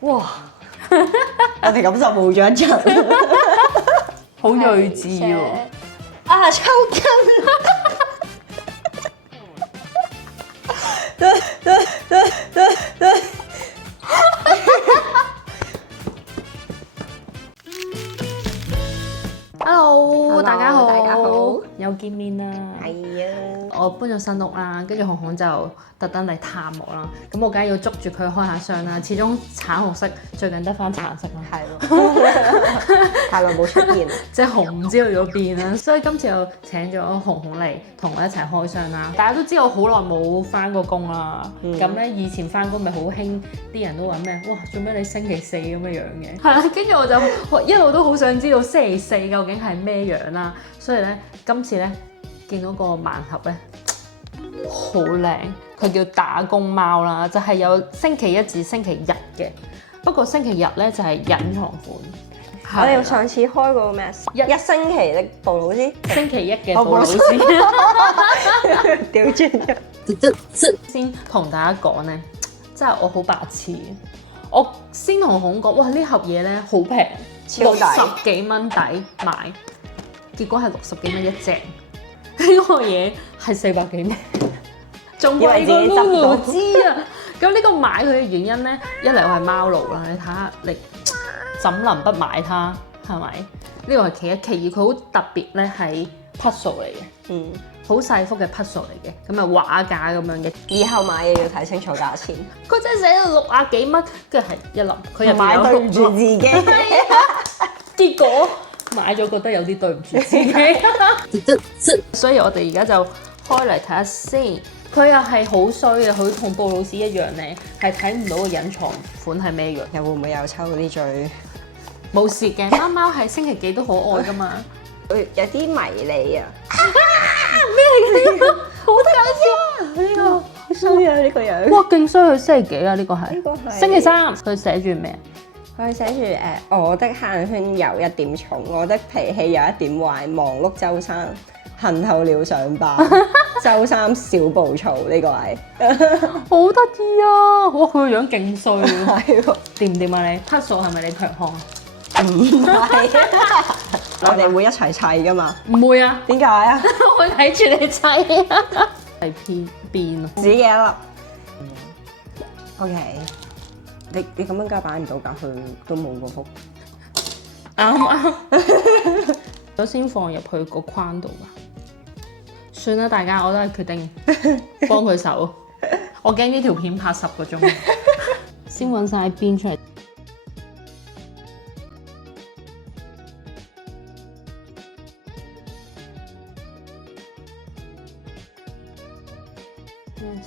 哇！我哋咁就冇咗一陣，好睿智喎！啊抽筋！Hello，大家好，大家好，又見面啦。係啊，我搬咗新屋啦，跟住紅紅就特登嚟探我啦。咁我梗係要捉住佢開下箱啦。始終橙紅色最近得翻橙色啦，係咯，太耐冇出現，即係紅唔知去咗邊啦。所以今次又請咗紅紅嚟同我一齊開箱啦。大家都知我好耐冇翻過工啦。咁咧、以前翻工咪好興啲人都話咩？哇，做咩你星期四咁嘅樣嘅？係啦，跟住我就一路都好想知道星期四究竟係咩樣啦。所以咧，今次咧見到個盲盒咧好靚，佢叫打工貓啦，就係有星期一至星期日嘅。不過星期日咧就係隱藏款。我哋上次開過咩？一星期的布魯斯，星期一嘅布魯斯。調轉咗。先同大家講咧，真係我好白痴。我先同紅講，哇！呢盒嘢咧好平，超抵60幾蚊抵買，結果係60幾蚊一隻。呢個嘢係400幾蚊，仲貴過 Lulu 知啊！咁呢個買佢嘅原因咧，一嚟我係貓奴啦，你睇下你怎能不買它係咪？呢個係其一，其二佢好特別咧，係 puzzle 嚟嘅，好細幅嘅 puzzle 嚟嘅，咁啊畫架咁樣嘅。以後買嘢要睇清楚價錢，佢真係寫到60幾蚊，跟住係一粒，佢入買面有對唔住自己。結果買咗覺得有啲對唔住自己，所以我哋而家就開嚟睇下先。佢又係好衰嘅，佢同布魯斯一樣咧，係睇唔到個隱藏款係咩樣。又會唔會有抽嗰啲最冇事嘅，貓貓係星期幾都可愛噶嘛。有啲迷你啊？好搞笑啊！呢個好衰啊！呢個樣。哇，勁衰！佢星期幾啊？呢個係呢個係星期三。佢寫住咩？佢寫住我的黑眼圈有一點重，我的脾氣有一點壞，忙碌周生，恨透了上班，周三小暴躁。呢個係好得意啊！哇，佢個樣勁衰喎。係喎，掂唔掂啊你？puzzle係咪你強項啊？唔係，我哋會一齊砌噶嘛？唔會啊！點解啊？我會睇住你砌啊！係邊啊？自己一粒。OK，你咁樣梗係擺唔到㗎，佢都冇個幅。啱。首先放入去個框度吧。算啦，大家我都係決定幫佢手。我驚呢條片拍10個鐘。先揾晒邊出嚟。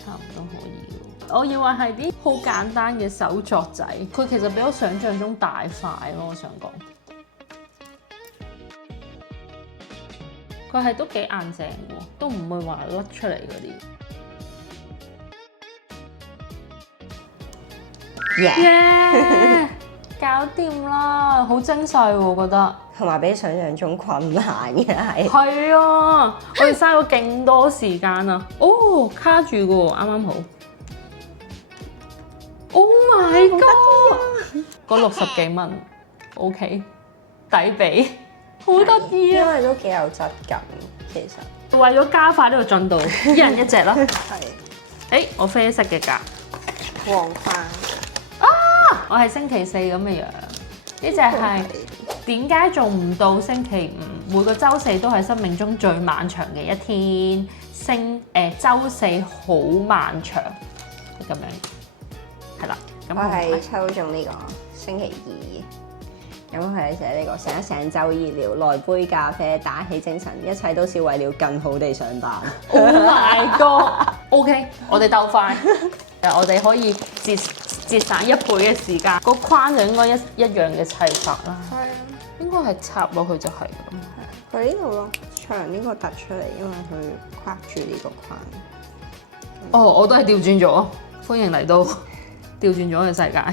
差唔多可以喎。我以為係啲好簡單嘅手作仔，佢其實比我想象中大塊咯。我想講，佢係都幾硬淨喎，都唔會話甩出嚟嗰啲。耶！搞掂啦，好精細喎，我覺得。同埋比想象中困難嘅係。係啊，我哋嘥咗勁多時間啊！哦，卡住嘅喎，啱啱好。Oh my god！嗰60幾蚊，OK，抵俾，好得意因啊！為都幾有質感，其實。為咗加快呢個進度，一人一隻啦。係。誒，我啡色嘅㗎，黃框。我係星期四咁嘅樣。呢隻係點解做唔到星期五？每個週四都係生命中最漫長嘅一天。週四好漫長，咁樣係啦。咁我係抽中呢個星期二，咁佢寫呢個醒一醒周醫療，來杯咖啡打起精神，一切都是為了更好地上班。Oh my god！OK，我哋鬥快，我哋可以節省1倍嘅時間。個框就應該一樣嘅砌法啦。係啊，應該係插落去就係咁。佢呢度咯，長呢個突出嚟，因為佢框住呢個框。哦，我都係調轉咗。歡迎嚟到調轉咗嘅世界。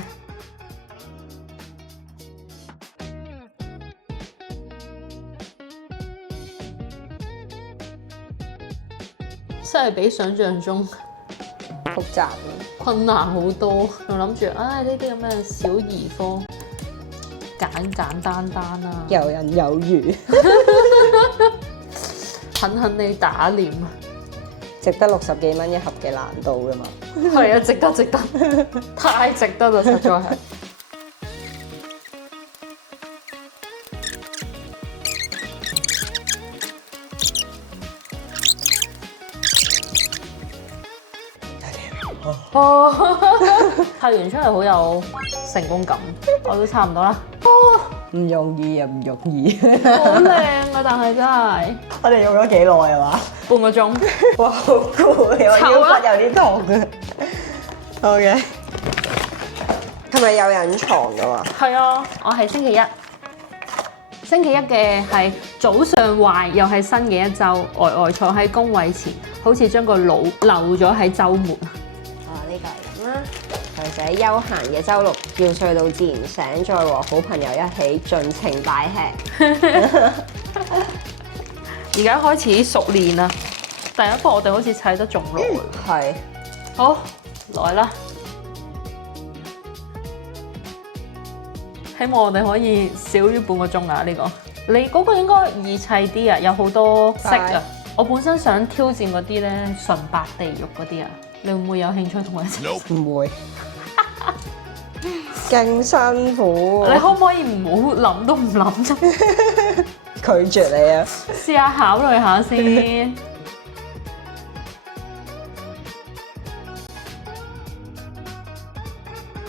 真係比想象中複雜，困難好多。我諗住，唉呢啲咁嘅小兒科，簡簡單單啊，游刃有餘，狠狠地打臉。值得60幾蚊一盒嘅難度噶嘛？係啊，值得，太值得啦，實在係。哦，拍完出嚟好有成功感，我都差唔多啦。唔容易啊，唔容易。好靚啊，但係真係我哋用咗幾耐啊嘛？半個鐘。哇，好攰，我腰骨有啲痛啊。OK，係咪有隱藏噶嘛？係啊，我係星期一。星期一嘅係早上壞，又係新嘅一週，呆坐喺工位前，好似將個腦留咗喺週末。呢個係咁啦，就寫休閒嘅週六要睡到自然醒，再和好朋友一起盡情大吃。而家開始熟練啦，第一步我哋好似砌得仲耐。係，好，來啦！希望我哋可以少於半個鐘啊！呢個你嗰個應該易砌啲啊，有好多色啊。我本身想挑戰嗰啲咧純白地獄嗰啲啊，你會唔會有興趣同我一齊？唔會，勁辛苦。你可唔可以唔好諗都唔諗啫？拒絕你啊！試下考慮下先。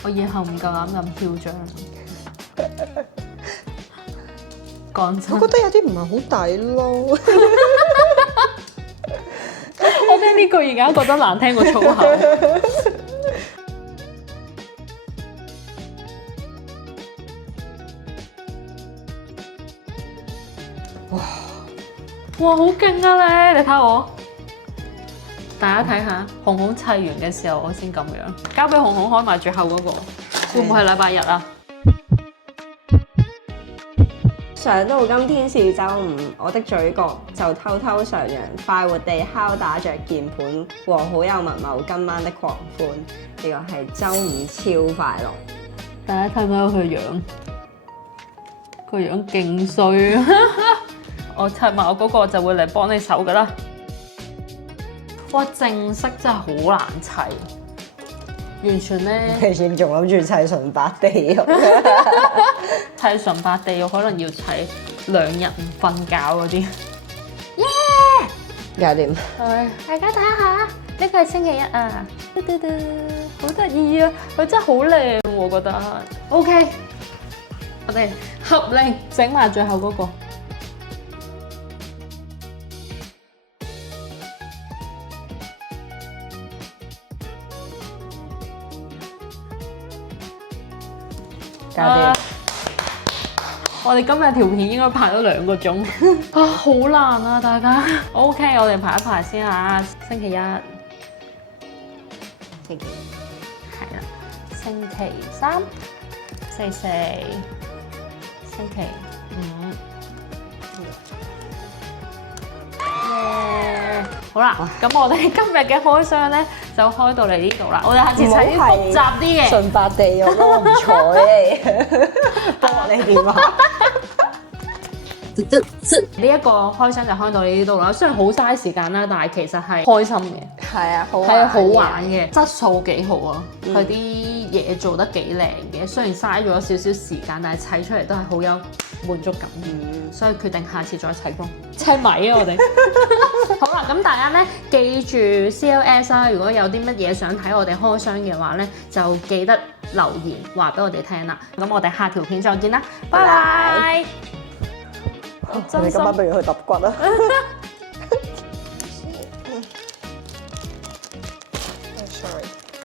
我以後唔夠膽咁囂張。講真，我覺得有啲唔係好抵咯。我聽呢句而家覺得難聽過粗口。哇，好勁啊你睇下我。大家睇下，紅紅砌完嘅時候，我先咁樣，交俾紅紅開埋最後嗰個，會唔會係禮拜日啊？想到今天是周五，我的嘴角就偷偷上揚，快活地敲打着鍵盤，和好友密謀今晚的狂歡。呢個係周五超快樂。大家睇唔睇到佢樣？個樣勁衰啊！我砌埋我嗰個就會嚟幫你手噶啦。哇，正式真係好難砌，完全咧。以前仲諗住砌純白地獄，砌純白地獄可能要砌2日唔瞓覺嗰啲。耶！搞掂。係，大家睇下，呢個係星期一啊，好得意啊！佢真係好靚喎，我覺得。OK，我哋合力整埋最後嗰個。搞掂。我哋今日條片應該拍咗2個鐘啊，好難啊，大家。OK， 我哋排一排先嚇。星期一，係啦。星期三、星期四、星期五。好啦，咁我哋今日嘅開箱咧就開到嚟呢度啦。我哋下次砌啲複雜啲嘅。純白地獄咯，我唔睬你，幫我哋電話。呢一個開箱就開到呢度啦。雖然好嘥時間啦，但係其實係開心嘅。係啊，好玩嘅，質素幾好啊。佢啲嘢做得幾靚嘅，雖然嘥咗少少時間，但係砌出嚟都係好有滿足感。所以決定下次再砌砌米啊！我哋好啦，咁大家咧記住 CLS 啦。如果有啲乜嘢想睇我哋開箱嘅話咧，就記得留言話俾我哋聽啦。咁我哋下條片再見啦，拜拜！我哋今晚不如去揼骨啦〜